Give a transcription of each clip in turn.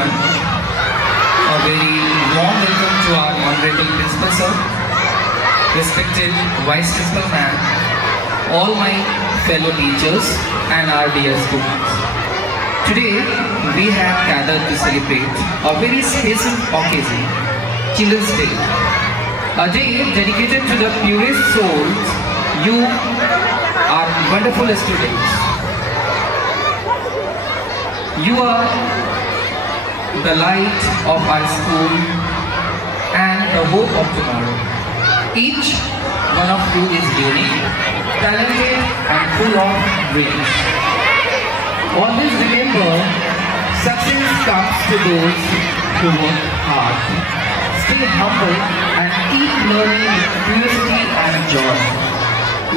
everyone. A very warm welcome to our Honorable Principal Sir, respected Vice Principal Ma'am, all my fellow teachers and our dear students. Today we have gathered to celebrate a very special occasion, Children's Day. A day dedicated to the purest souls. You are wonderful students. You are the light of our school and the hope of tomorrow. Each one of you is unique, talented and full of dreams. Always remember, success comes to those who work hard. Stay humble and keep learning with curiosity and joy.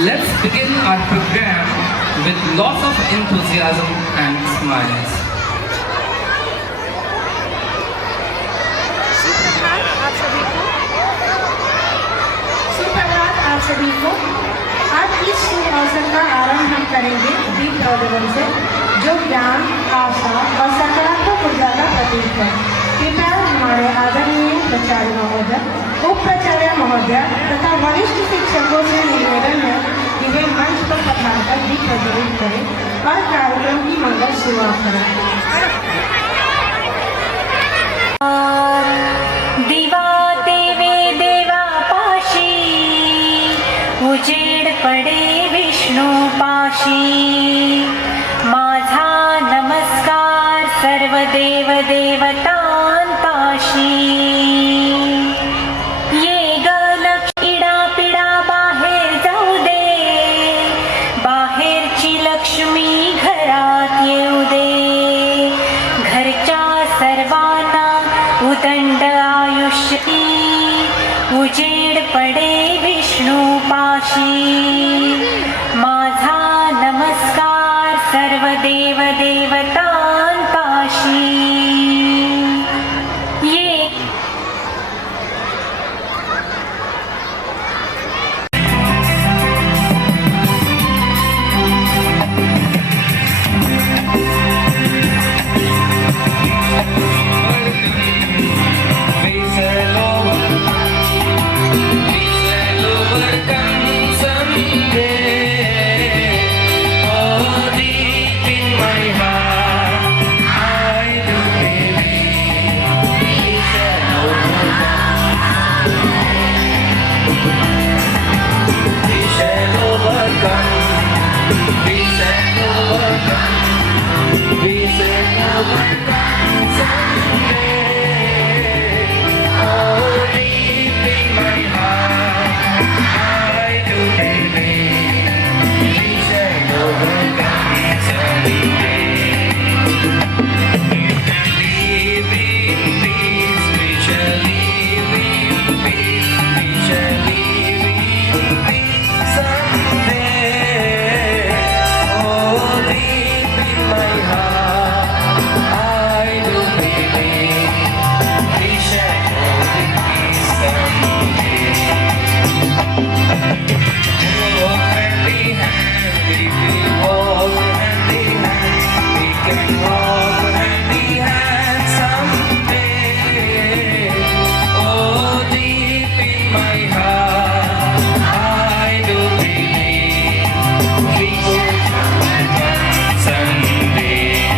Let's begin our program with lots of enthusiasm and smiles. सुप्रभात आप सभी को। आज इस शुभ अवसर का आरंभ हम करेंगे दीप प्रज्वलन से, जो ज्ञान, आशा और सकारात्मक ऊर्जा का प्रतीक है। कृपया हमारे आदरणीय प्राचार्य महोदय, उप प्राचार्य महोदय तथा वरिष्ठ शिक्षकों से निवेदन है कि वे मंच पर पधारकर दीप प्रज्वलित करें और कार्यक्रम की मंगल शुरुआत करें। दिवा देवे देवा पाशी, उजेड पडे विष्णू पाशी। माझा नमस्कार सर्व देव देवतांताशी। ये गलक्ष इडा पिडा बाहेर जाऊ दे, बाहेरची लक्ष्मी घरात येऊ दे। घरच्या सर्वांना उदंड आयुष्य, उजेड पडे विष्णू पाशी। माझा नमस्कार सर्व देव देवतांताशी। ये Someday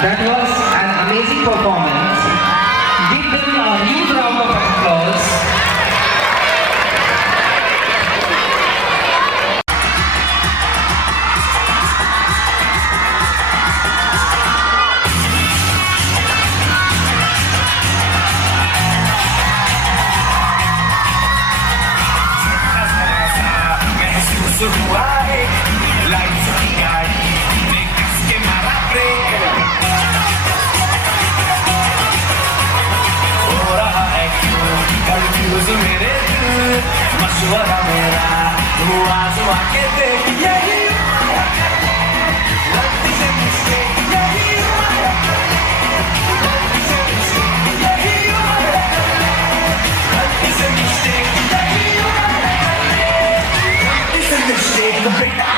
That was an amazing performance. Give them a huge round of applause. मेरे दिल मशवरा मेरा तू आजमा के देख यही गलती से mistake, यही गलती से mistake, यही गलती से mistake, यही गलती से mistake, बेटा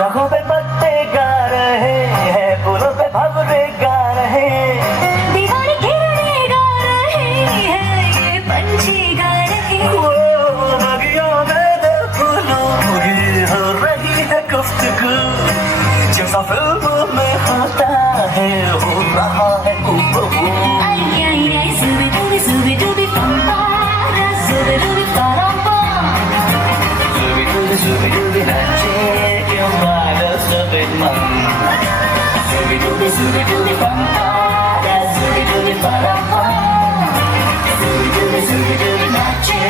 शखों पे पत्ते गा रहे हैं, फूलों पे भंवरे गा रहे हैं, दीवार घेरने गा रहे हैं, ये पंछी गा रहे हैं। वो बगियों में फूलों की हो रही है गुफ्तगू, जैसा फिल्मों में होता है हो रहा है हूबहू। आई आई आई zubi dubi pampara, zubi dubi paramba, zubi dubi nache क्यों मारा सबेद मन, zubi dubi pampara, zubi dubi paramba, zubi dubi nache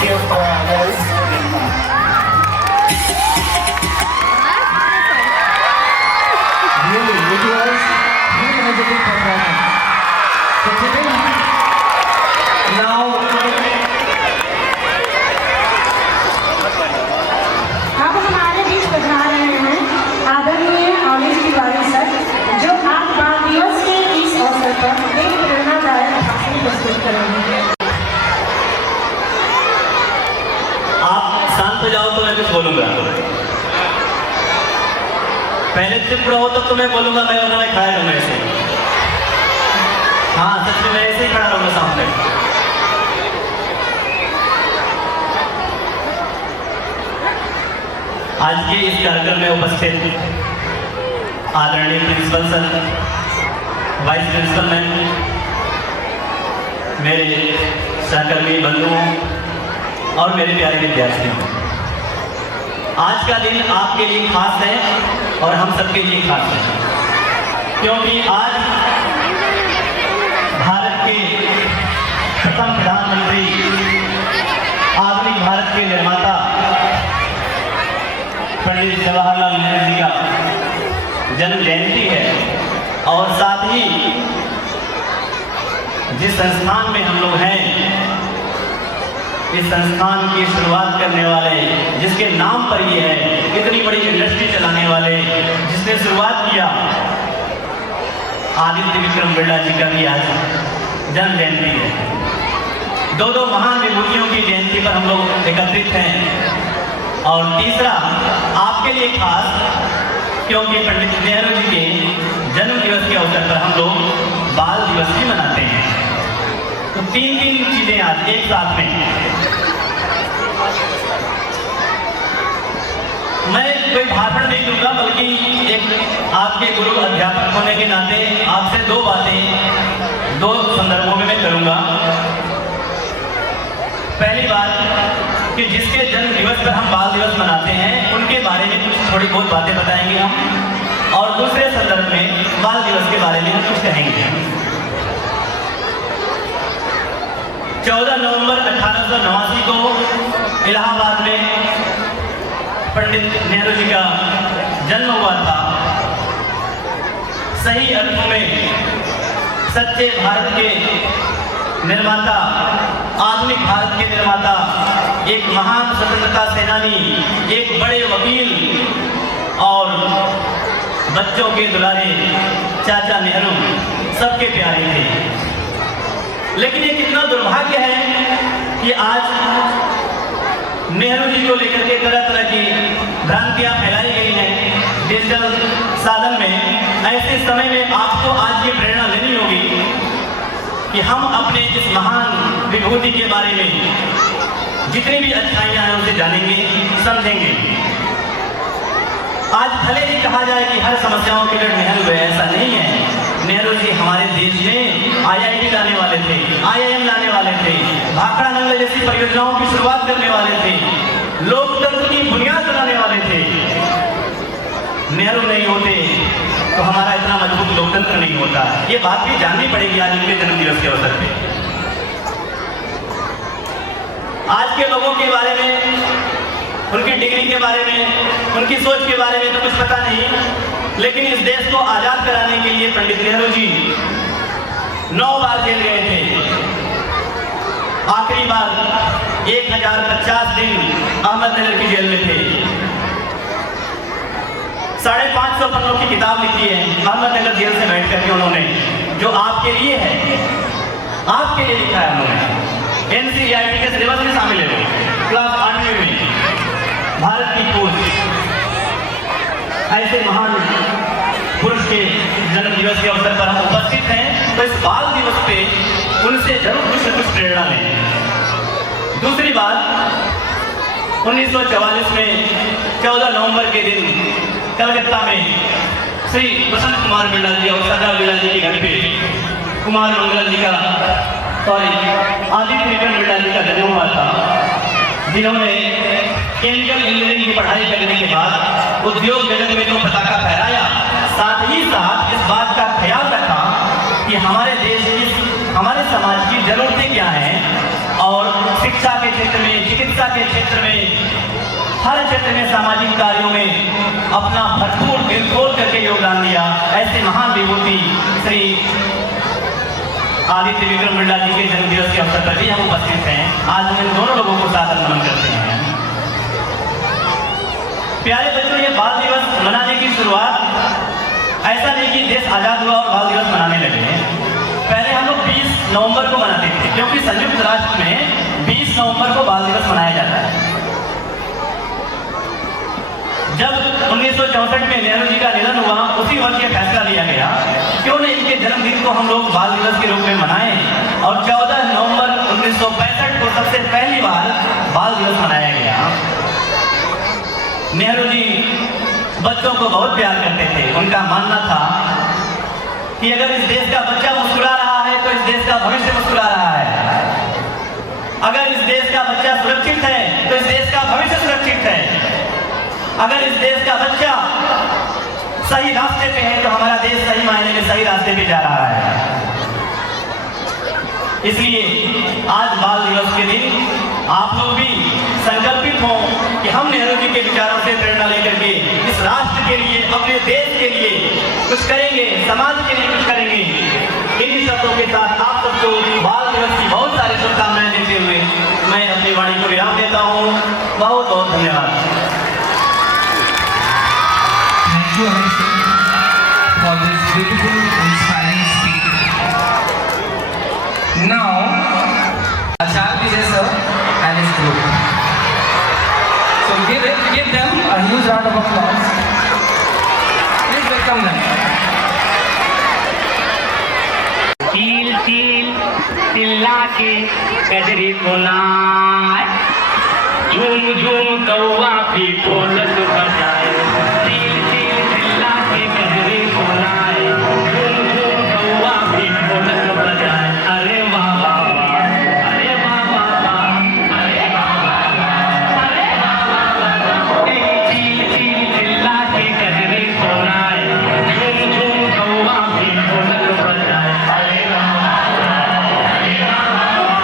क्यों मारा सबेद मन। Really, it was a good performance. So today, now, अब हमारे बीच पधार रहे हैं आदरणीय अमित तिवारी सर, जो आज बाल दिवस के इस अवसर पर एक प्रेरणादायक भाषण प्रस्तुत करेंगे। आप शांत हो जाओ तो मैं कुछ बोलूंगा, पहले चुप रहो तब तो मैं बोलूंगा, मैं वरना मैं खाया रहूंगा ऐसे। हाँ सच में मैं ऐसे ही खड़ा रहूंगा सामने। आज के इस कार्यक्रम में उपस्थित आदरणीय principal sir, vice principal ma'am, मेरे सहकर्मी बंधुओं और मेरे प्यारे विद्यार्थियों, आज का दिन आपके लिए खास है और हम सबके लिए खास है, क्योंकि आज भारत के प्रथम प्रधानमंत्री, आधुनिक भारत के निर्माता पंडित जवाहरलाल नेहरू जी का जन्म जयंती है। और साथ ही जिस संस्थान में हम लोग हैं, इस संस्थान की शुरुआत करने वाले, जिसके नाम पर ये है, इतनी बड़ी इंडस्ट्री चलाने वाले, जिसने शुरुआत किया, आदित्य विक्रम बिरला जी का भी आज जन्म जयंती है। दो महान विभूतियों की जयंती पर हम लोग एकत्रित हैं। और तीसरा आपके लिए खास, क्योंकि पंडित नेहरू जी के जन्म दिवस के अवसर पर हम लोग बाल दिवस भी मनाते हैं। तो तीन चीजें आज एक साथ में। मैं कोई भाषण नहीं दूंगा, बल्कि एक आपके गुरु अध्यापक होने के नाते आपसे दो बातें दो संदर्भों में मैं करूंगा। पहली बात कि जिसके जन्म दिवस पर हम बाल दिवस मनाते हैं, उनके बारे में कुछ थोड़ी बहुत बातें बताएंगे हम, और दूसरे संदर्भ में बाल दिवस के बारे में हम कुछ कहेंगे। 14 नवंबर 1889 को इलाहाबाद में पंडित नेहरू जी का जन्म हुआ था। सही अर्थों में सच्चे भारत के निर्माता, आधुनिक भारत के निर्माता, एक महान स्वतंत्रता सेनानी, एक बड़े वकील और बच्चों के दुलारे चाचा नेहरू सबके प्यारे थे। लेकिन ये कितना दुर्भाग्य है कि आज नेहरू जी को लेकर के तरह तरह की भ्रांतियां फैलाई गई हैं डिजिटल साधन में। ऐसे समय में आपको आज ये प्रेरणा लेनी होगी कि हम अपने इस महान विभूति के बारे में जितनी भी अच्छाइयाँ हैं उसे जानेंगे, समझेंगे। आज भले ही कहा जाए कि हर समस्याओं के लिए नेहरू है, ऐसा नहीं है। नेहरू जी हमारे देश में IIT लाने वाले थे, IIM लाने वाले थे, भाखड़ा नंगल जैसी परियोजनाओं की शुरुआत करने वाले थे, लोकतंत्र की बुनियाद बनाने वाले थे। नेहरू नहीं होते तो हमारा इतना मजबूत लोकतंत्र नहीं होता। ये बात भी जाननी पड़ेगी आज उनके जन्मदिवस के अवसर पे। आज के लोगों के बारे में, उनकी डिग्री के बारे में, उनकी सोच के बारे में तो कुछ पता नहीं, लेकिन इस देश को आजाद कराने के लिए पंडित नेहरू जी 9 बार जेल गए थे। आखिरी बार 1050 दिन अहमदनगर की जेल में थे। 550 पन्नों की किताब लिखी है अहमदनगर जेल से बैठ करके उन्होंने, जो आपके लिए है, आपके लिए लिखा है उन्होंने। NCERT के सिलेबस में शामिल है, क्लास 8वीं में। भारत की खोज, ऐसे महान पुरुष के जन्म दिवस के अवसर पर हम उपस्थित हैं, तो इस बाल दिवस पे उनसे जरूर कुछ न कुछ प्रेरणा लें। दूसरी बात, 1944 में 14 नवंबर के दिन कलकत्ता में श्री बसंत कुमार बिरला जी और सरदार बिरला जी के घर पे कुमार मंगलम जी का आदित्य विक्रम बिरला जी का जन्म हुआ था, जिन्होंने केमिकल इंजीनियरिंग की पढ़ाई करने के बाद उद्योग जगत में तो पताका फहराया, साथ ही साथ इस बात का ख्याल रखा कि हमारे देश की, हमारे समाज की जरूरतें क्या हैं, और शिक्षा के क्षेत्र में, चिकित्सा के क्षेत्र में, हर क्षेत्र में सामाजिक कार्यों में अपना भरपूर दिल खोल करके योगदान दिया। ऐसे महान विभूति श्री आदित्य विक्रम बिरला जी के जन्म दिवस के अवसर पर भी हम उपस्थित हैं। आज हम इन दोनों लोगों को सादर नमन करते हैं। प्यारे बच्चों, ये बाल दिवस मनाने की शुरुआत ऐसा नहीं कि देश आजाद हुआ और बाल दिवस मनाने लगे। पहले हम लोग 20 नवंबर को मनाते थे, क्योंकि संयुक्त राष्ट्र में 20 नवंबर को बाल दिवस मनाया जाता है। जब 1964 में नेहरू जी का निधन हुआ, उसी वर्ष ये फैसला लिया गया क्यों नहीं इनके जन्मदिन को हम लोग बाल दिवस के रूप में मनाएं, और 14 नवंबर 1965 को सबसे पहली बार बाल दिवस मनाया गया। नेहरू जी बच्चों को बहुत प्यार करते थे। उनका मानना था कि अगर इस देश का बच्चा मुस्कुरा रहा है तो इस देश का भविष्य मुस्कुरा रहा है। अगर इस देश का बच्चा सुरक्षित है तो इस देश का भविष्य सुरक्षित है। अगर इस देश का बच्चा सही रास्ते पे है तो हमारा देश सही मायने में सही रास्ते पे जा रहा है। इसलिए आज बाल दिवस के दिन आप लोग भी संकल्पित हों कि हम नेहरू जी के विचारों से प्रेरणा लेकर के इस राष्ट्र के लिए, अपने देश के लिए कुछ करेंगे, समाज के लिए कुछ करेंगे। इन्हीं शब्दों के साथ आप सबको बाल दिवस की बहुत सारी शुभकामनाएं देते हुए मैं अपनी वाणी को विराम देता हूँ। बहुत बहुत धन्यवाद। Thank you, Anish, for this beautiful, inspiring speech. Now, Acharya Vijay sir and his group. So give them a huge round of applause. Please welcome them. तिल तिल तिल्ला के कजरी कोनाय, झूम झूम कौवा भी ढोलक बजाए। तिल तिल तिल्ला के कजरी कोनाय, झूम झूम कौवा भी ढोलक बजाए। अरे वाह वाह वाह, अरे वाह वाह वाह, अरे वाह वाह वाह, अरे वाह वाह वाह। तिल तिल तिल्ला के कजरी कोनाय, झूम झूम कौवा भी ढोलक बजाए। अरे वाह वाह वाह, अरे वाह वाह वाह।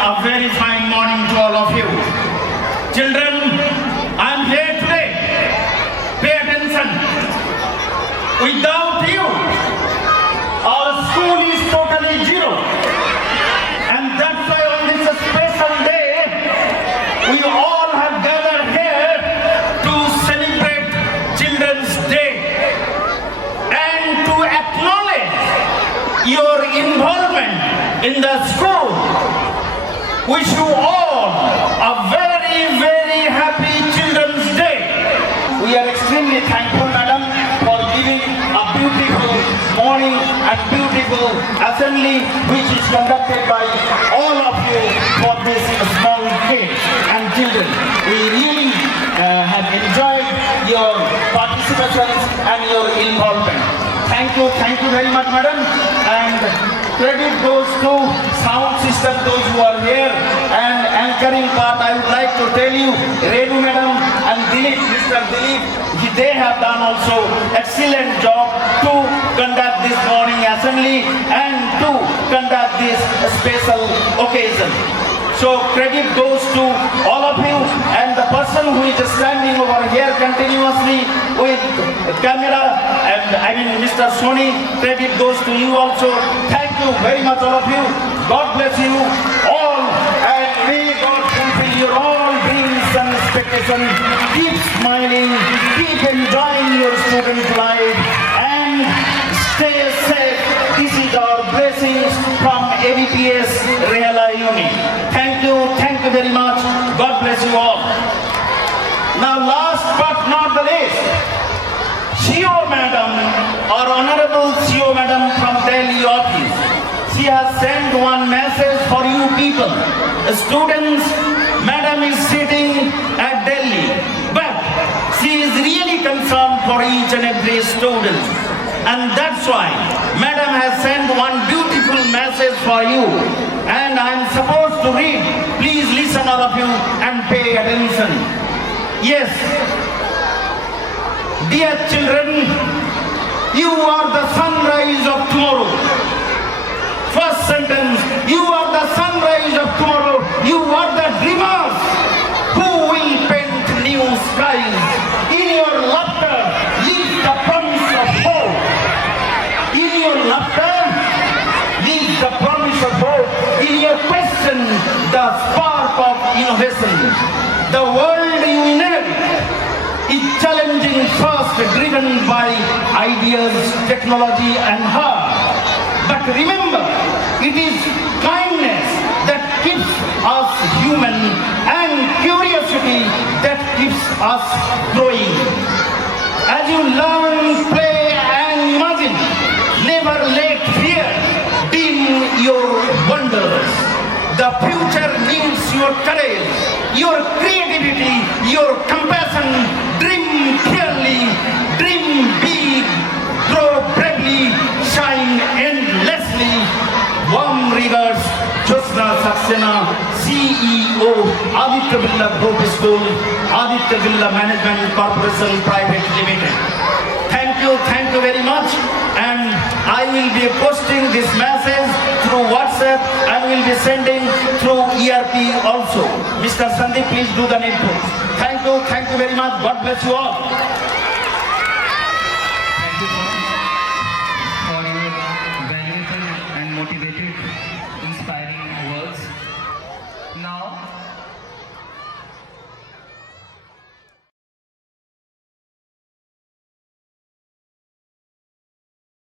a very fine morning to all of you. Children, I am here today. Pay attention. Without you, our school is totally zero. And that's why on this special day, we all have gathered here to celebrate Children's Day and to acknowledge your involvement in the school. Wish you all a very, very happy Children's Day. We are extremely thankful, madam, for giving a beautiful morning and beautiful assembly which is conducted by all of you for this small kids and children. We really have enjoyed your participation and your involvement. Thank you very much, madam. And credit goes to sound system, those who are here, and anchoring part. I would like to tell you, Renu madam and Dilip, Mr. Dilip, they have done also excellent job to conduct this morning assembly and to conduct this special occasion. So credit goes to all of you, and the person who is standing over here continuously with camera, and I mean Mr. Soni, credit goes to you also. Thank you very much, all of you. God bless you all, and may God fulfill your all dreams and expectations. Keep smiling, keep enjoying your student life, and stay safe. This is our blessings from ABPS Rehala Uni. Thank you very much. God bless you all. Now last but not the least, CEO Madam, our Honorable CEO Madam from Delhi office. She has sent one message for you people. Students, Madam is sitting at Delhi, but she is really concerned for each and every student. And that's why Madam has sent one beautiful message for you. And I am supposed to read. Please listen, all of you, and pay attention. Yes. Dear children, you are the sunrise of tomorrow. First sentence, you are the sunrise of tomorrow. You are the dreamers who will paint new skies. In your laughter lives the promise of hope. In your laughter lives the promise of hope. In your question, the spark of innovation. The world you inherit is challenging first, driven by ideas, technology and heart. But remember, it is kindness that keeps us human and curiosity that keeps us growing. As you learn, play and imagine, never let fear dim your wonders. The future needs your courage, your creativity, your compassion. Dream clearly, dream big, grow bravely, shine endlessly. Warm regards, Josna Saxena, CEO, Aditya Birla Group School, Aditya Birla Management Corporation Private Limited. Thank you very much. And I will be posting this message through WhatsApp and will be sending through ERP also. Mr. Sandeep, please do the needful. Thank you very much. God bless you all. Thank you, sir, for your valuable and motivated, inspiring words. Now,